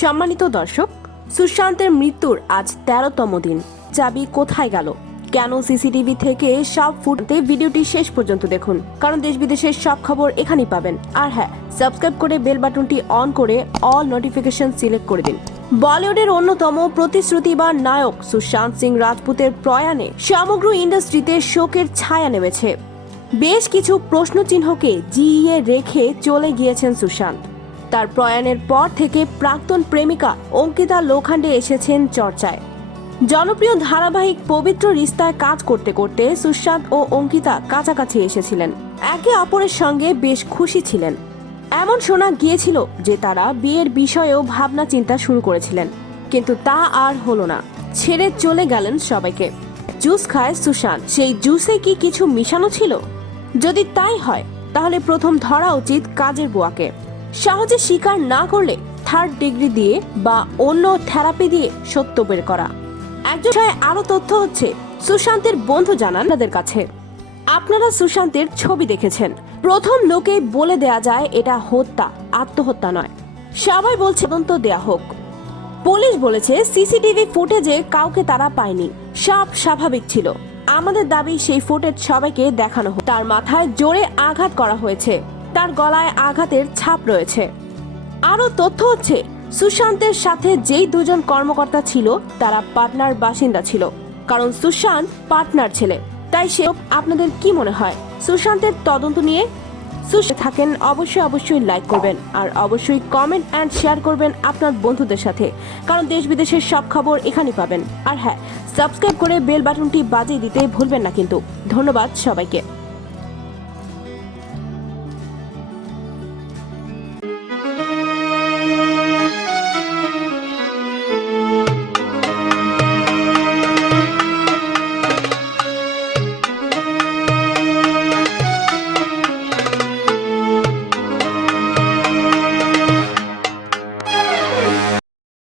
সম্মানিত দর্শক, সুশান্তের মৃত্যুর আজ ১৩তম দিন। চাবি কোথায় গেল, কেন সিসিটিভি থেকে সব ফুটতে ভিডিওটি শেষ পর্যন্ত দেখুন, কারণ দেশ বিদেশের সব খবর এখানেই পাবেন। আর হ্যাঁ, সাবস্ক্রাইব করে বেল বাটনটি অন করে অল নোটিফিকেশন সিলেক্ট করে দিন। বলিউডের অন্যতম প্রতিশ্রুতিবান নায়ক সুশান্ত সিং রাজপুতের প্রয়াণে সমগ্র ইন্ডাস্ট্রিতে শোকের ছায়া নেমেছে। বেশ কিছু প্রশ্নচিহ্নকে জিইয়ে রেখে চলে গিয়েছেন সুশান্ত। তার প্রয়াণের পর থেকে প্রাক্তন প্রেমিকা অঙ্কিতা লোখান্ডে এসেছেন চর্চায়। জনপ্রিয় ধারাবাহিক পবিত্র রিস্তায় কাজ করতে করতে সুশান্ত ও অঙ্কিতা কাছাকাছি এসেছিলেন, একে অপরের সঙ্গে বেশ খুশি ছিলেন। এমন শোনা গিয়েছিল যে তারা বিয়ের বিষয়েও ভাবনা চিন্তা শুরু করেছিলেন, কিন্তু তা আর হলো না। ছেড়ে চলে গেলেন সবাইকে। জুস খায় সুশান্ত, সেই জুসে কি কিছু মিশানো ছিল? যদি তাই হয়, তাহলে প্রথম ধরা উচিত কাজের বুয়াকে। সহজে স্বীকার না করলে থার্ড ডিগ্রি দিয়ে বা অন্য থেরাপি দিয়ে সত্য বের করা। একজন বিষয়ে আরো তথ্য হচ্ছে, সুশান্তের বন্ধু জানান তাদের কাছে আপনারা সুশান্তের ছবি দেখেছেন। প্রথম লোকেই বলে দেয়া যায় এটা হত্যা, আত্মহত্যা নয়। সবাই বলছে তদন্ত দেয়া হোক। পুলিশ বলেছে সিসিটিভি ফুটেজে কাউকে তারা পায়নি, সব স্বাভাবিক ছিল। আমাদের দাবি সেই ফুটেজ সবাইকে দেখানো হোক। তার মাথায় জোরে আঘাত করা হয়েছে, তার গলায় আঘাতের ছাপ রয়েছে। আরো তথ্য হচ্ছে, সুশান্তের সাথে যেই দুজন কর্মকর্তা ছিল তারা পাটনার বাসিন্দা ছিল, কারণ সুশান্ত পাটনার ছেলে। তাই সে আপনাদের কি মনে হয় সুশান্তের তদন্ত নিয়ে? থাকেন অবশ্যই লাইক করবেন, আর অবশ্যই কমেন্ট অ্যান্ড শেয়ার করবেন আপনার বন্ধুদের সাথে, কারণ দেশ বিদেশের সব খবর এখানেই পাবেন। আর হ্যাঁ, সাবস্ক্রাইব করে বেল বাটনটি বাজিয়ে দিতে ভুলবেন না কিন্তু। ধন্যবাদ সবাইকে।